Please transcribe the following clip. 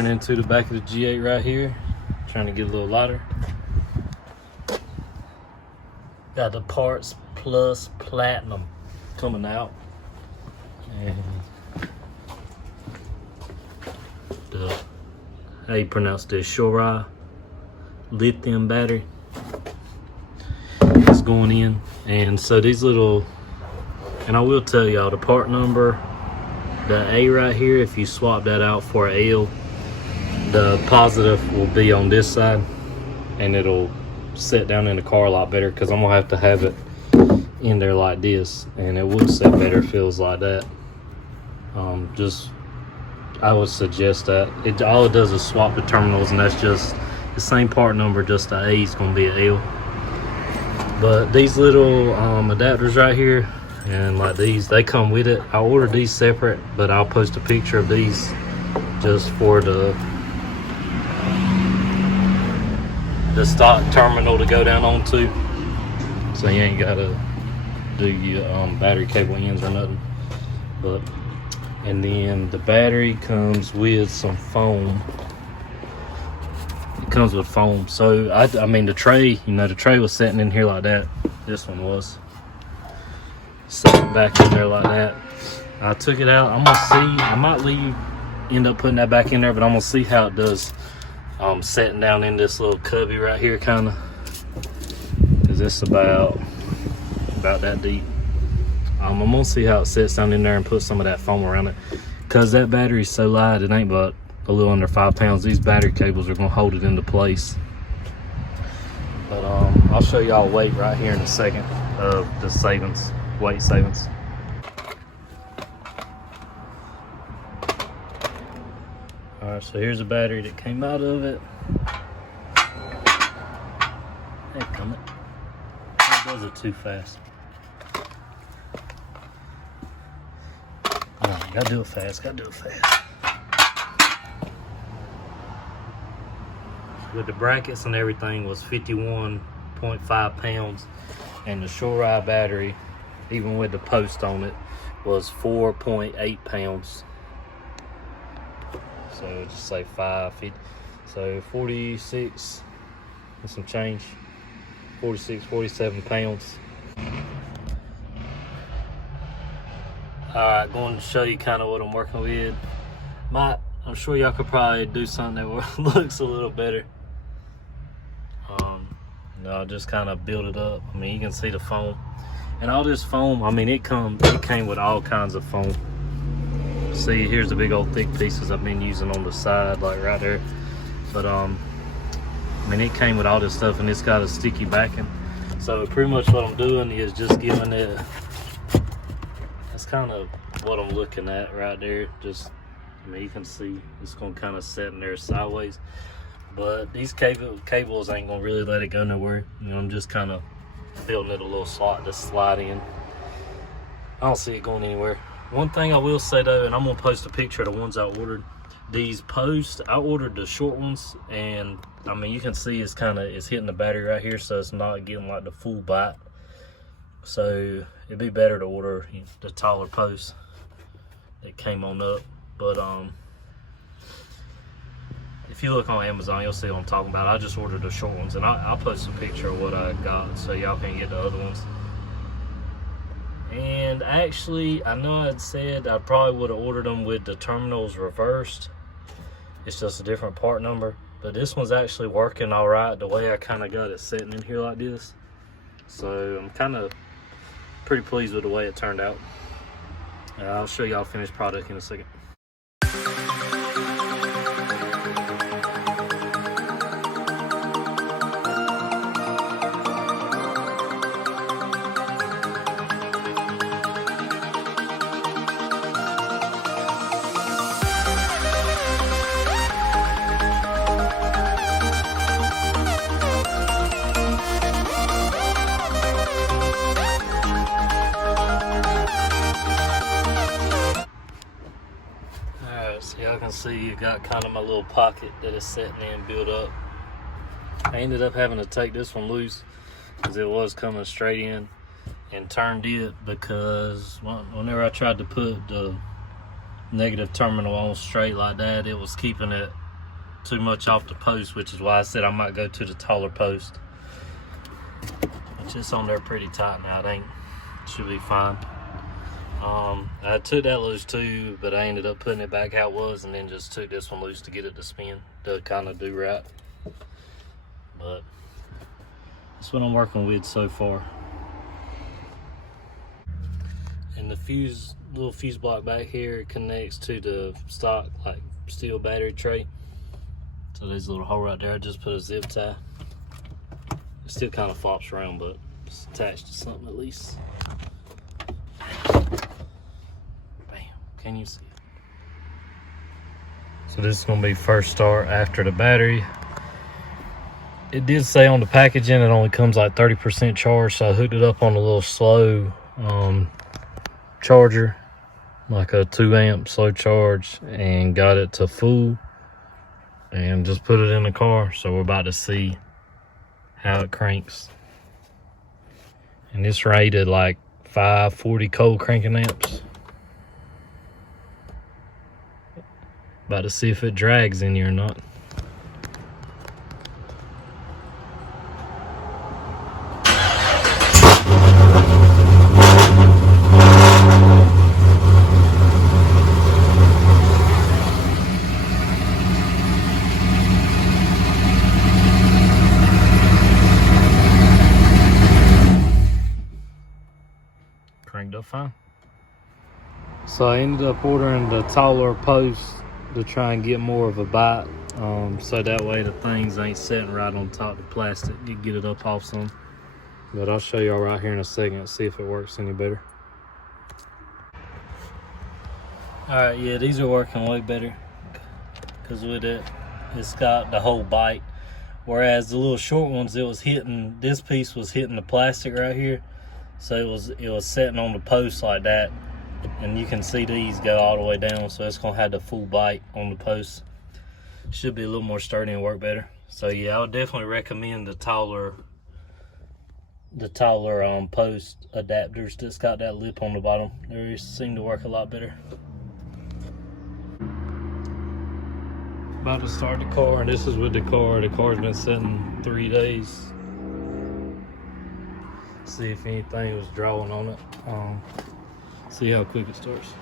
turn into the back of the G8 right here. Trying to get a little lighter. Got the Parts Plus Platinum coming out. And the, how you pronounce this, Shorai Lithium battery is going in. And so these little, and I will tell y'all the part number, the A right here, if you swap that out for an L, the positive will be on this side and it'll set down in the car a lot better, because I'm gonna have it in there like this, and it will set better if it was like that. I would suggest that. All it does is swap the terminals, and that's just the same part number, just the A is gonna be an L. But these little adapters right here, and like these, they come with it. I ordered these separate, but I'll post a picture of these just for the stock terminal to go down onto, so you ain't gotta do your battery cable ends or nothing. But and then the battery comes with some foam. It comes with foam. So I mean the tray, you know, the tray was sitting in here like that. This one was sitting back in there like that. I took it out. I'm gonna see, I might end up putting that back in there, but I'm gonna see how it does setting down in this little cubby right here, kind of, because it's about that deep. I'm gonna see how it sets down in there and put some of that foam around it, because that battery is so light, it ain't but a little under 5 pounds. These battery cables are gonna hold it into place. But I'll show y'all weight right here in a second of the savings, weight savings. Alright, so here's a battery that came out of it. Hey, come it. It does it too fast. Alright, gotta do it fast, With the brackets and everything was 51.5 pounds. And the Shorai battery, even with the post on it, was 4.8 pounds. So just say 550, so 46 and some change, 46, 47 pounds. Alright, going to show you kind of what I'm working with. I'm sure y'all could probably do something that looks a little better. I'll just kind of build it up. I mean, you can see the foam, and all this foam, I mean, it came with all kinds of foam. See, here's the big old thick pieces I've been using on the side, like right there. But I mean, it came with all this stuff, and it's got a sticky backing. So pretty much what I'm doing is just giving it, that's kind of what I'm looking at right there. Just, I mean, you can see it's gonna kind of set in there sideways. But these cables ain't gonna really let it go nowhere. You know, I'm just kind of building it a little slot to slide in. I don't see it going anywhere. One thing I will say though, and I'm gonna post a picture of the ones I ordered. These posts, I ordered the short ones, and I mean, you can see it's hitting the battery right here, so it's not getting like the full bite. So it'd be better to order the taller posts that came on up. But if you look on Amazon, you'll see what I'm talking about. I just ordered the short ones, and I'll post a picture of what I got so y'all can get the other ones. And actually, I know I'd said I probably would have ordered them with the terminals reversed. It's just a different part number. But this one's actually working all right, the way I kind of got it sitting in here like this. So I'm kind of pretty pleased with the way it turned out. I'll show y'all finished product in a second. Y'all can see you got kind of my little pocket that is setting in, built up. I ended up having to take this one loose because it was coming straight in, and turned it because whenever I tried to put the negative terminal on straight like that, it was keeping it too much off the post, which is why I said I might go to the taller post. It's just on there pretty tight now. It should be fine. I took that loose too, but I ended up putting it back how it was, and then just took this one loose to get it to spin, to kind of do right. But that's what I'm working with so far. And the little fuse block back here connects to the stock like steel battery tray. So there's a little hole right there. I just put a zip tie. It still kind of flops around, but it's attached to something at least. Bam, can you see it? So this is gonna be first start after the battery. It did say on the packaging it only comes like 30% charge, so I hooked it up on a little slow charger, like a 2 amp slow charge, and got it to full and just put it in the car. So we're about to see how it cranks. And it's rated like 540 cold cranking amps. About to see if it drags in here or not. Cranked up fine. So I ended up ordering the taller post to try and get more of a bite, so that way the things ain't sitting right on top of the plastic. You get it up off some. But I'll show y'all right here in a second, see if it works any better. Alright, yeah, these are working way better, because with it, it's got the whole bite. Whereas the little short ones, this piece was hitting the plastic right here. So it was sitting on the post like that, and you can see these go all the way down, so it's gonna have the full bite on the post. Should be a little more sturdy and work better. So yeah, I would definitely recommend the taller post adapters that's got that lip on the bottom. They seem to work a lot better. About to start the car, and this is with the car. The car's been sitting 3 days. See if anything was drawing on it. See how quick it starts.